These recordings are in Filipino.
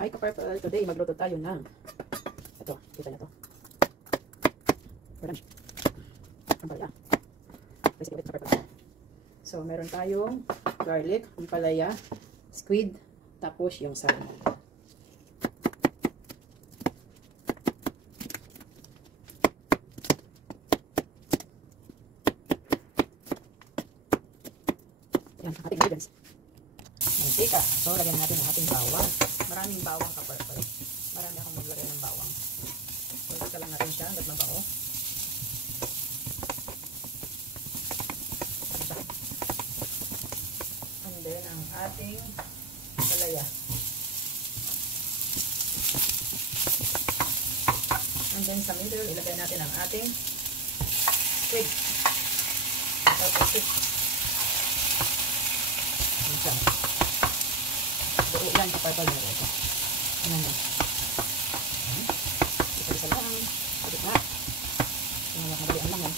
Hi ka-purple, today magluto tayo ng ito, kita nyo to. Orange. Ampalaya. Recipe with ka-purple. So, meron tayong garlic, ampalaya, squid, tapos yung salmon. Yan, ang ating ingredients. Mantika. So, lagyan natin ang ating bawang. Maraming bawang ka-purple. Marami akong maglagay ng bawang. So, ito lang natin siya hanggat mabaho. And then, ang ating palaya. And then, sa middle, ilagay natin ang ating squid. Purple squid. Yan siya. Buo yan sa purple na ito. Ano na? Isa-isa lang. Sabit na. Madalian lang yan.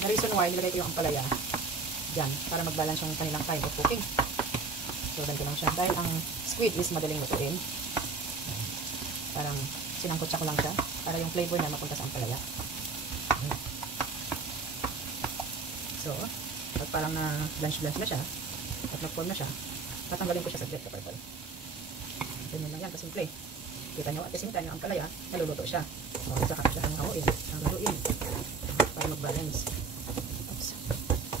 The reason why nilagay ko yung ampalaya dyan, para mag-balance yung kanilang time of cooking. So, ganito lang siya. Dahil ang squid is madaling lutuin. Parang sinangkotsa ko lang siya para yung flavor niya mapunta sa ampalaya. So, pag parang na blanch na siya, at nag-form na siya, tatanggalin ko siya sa jet ka-purple. Ganyan lang yan, kasimple. Kita nyo, at the same time, yung ampalaya, naluluto siya. O, saka siya ang haluin, para mag-balance. Oops.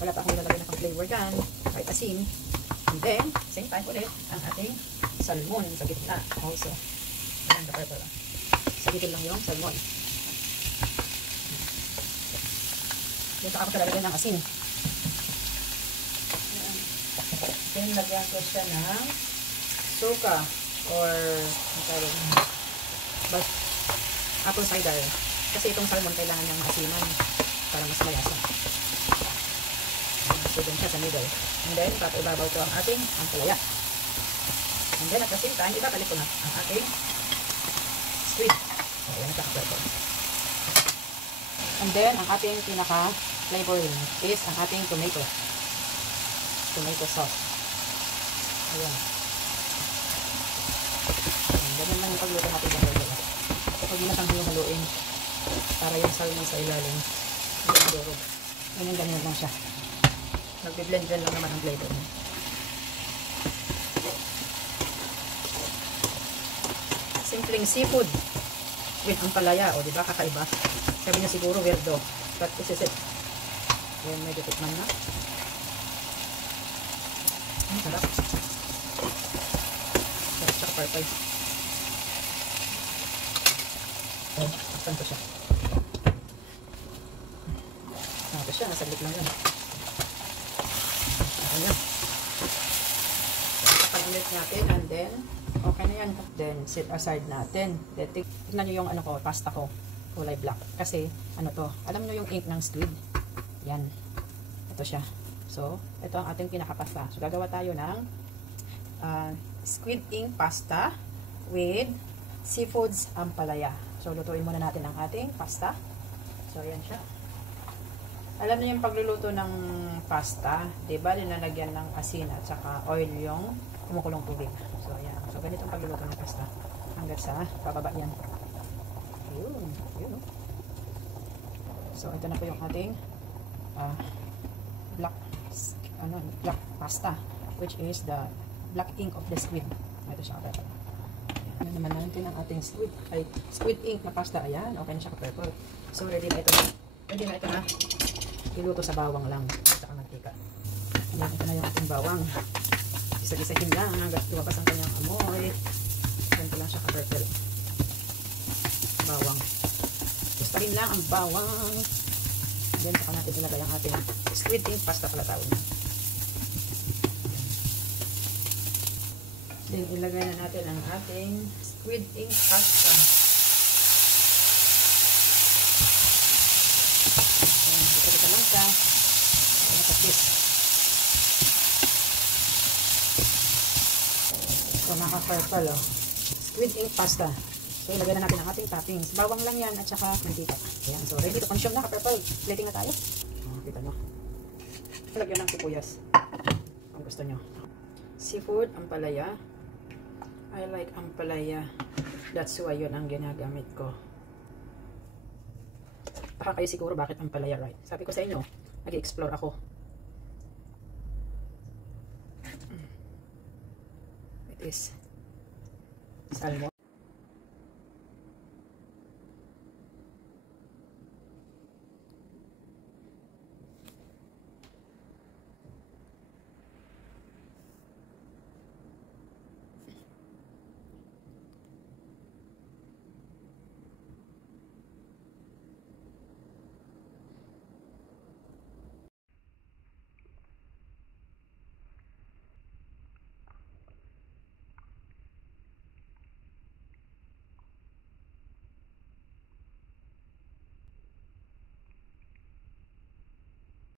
Wala pa akong nilalagay na pang-flavor dyan, kahit asin. And then, same time ulit, ang ating salmon sa gitna. Also, ayan ka-purple. Sa gitna lang yung salmon. Dito ako talaga ng asin. Then, lagyan ko siya ng suka or apple cider. Kasi itong salmon kailangan niyang maasinan para mas malasa. So, dun siya sa middle. And then, ibabaw ko ang ating ampalaya. And then, at the same time, ibabalik ko na ang ating squid. So, ayan, nagkaka-purple. And then, ang ating pinaka-flavoring is ang ating tomato sauce. Ayan. Ganyan lang yung pagluto natin ng burger. Huwag mo na siyang haluin para yung salmon sa ilalim. Ganyan lang siya. Nagbe-blend lang naman ang flavor niya. Simpleng seafood with ampalaya. O, diba? Kakaiba. Sabi niya siguro weirdo. But this is it. Ayan, medyo tikman na. Sarap. Sarap siya ka-purple. Saan ko siya? Ito siya. Nasaglit lang yan. Okay na. Pag-ulit natin and then okay na yan. Then set aside natin. Then tignan nyo yung pasta ko. Kulay black. Kasi ano to? Alam nyo yung ink ng squid? Yan. Ito siya. So, ito ang ating pinakapasta. So, gagawa tayo ng squid ink pasta with seafoods ampalaya. So, lutuin muna natin ang ating pasta. So, ayan siya. Alam niyo yung pagluluto ng pasta, diba? Nilalagyan ng asin at saka oil yung kumukulong tubig. So, ayan. So, ganito ang pagluluto ng pasta. Hanggang sa pababa yan. Ayun. Ayun, oh. So, ito na po yung ating black pasta, which is the black ink of the squid. Ito siya ka-purple. Ano naman natin ang ating squid ink na pasta. Ayan, okay na siya ka-purple. So, ready na ito. Ready na ito na iluto sa bawang lang at saka mantika. Ayan, ito na yung ating bawang. Isa-isahin lang hanggang lumabas ang kanyang amoy. Ganito lang siya ka-purple. Bawang. Gustahin lang ang bawang. Then, saka natin ilagay ang ating squid ink pasta pala tawag na. Then, ilagay na natin ang ating squid ink pasta. Ayan, ito lang siya. Ayan, kapis. So, naka-purple, oh. Squid ink pasta. So, ilagay na natin ang ating toppings. Bawang lang yan at saka mantika. Ayan, so ready to consume na, ka-purple. Plating na tayo. Kita nyo. Lagyan ng sibuyas. Kung gusto nyo. Seafood, ampalaya. I like ampalaya. That's why yun ang ginagamit ko. Baka kayo siguro bakit ampalaya, right? Sabi ko sa inyo, nag-explore ako. It is salmon.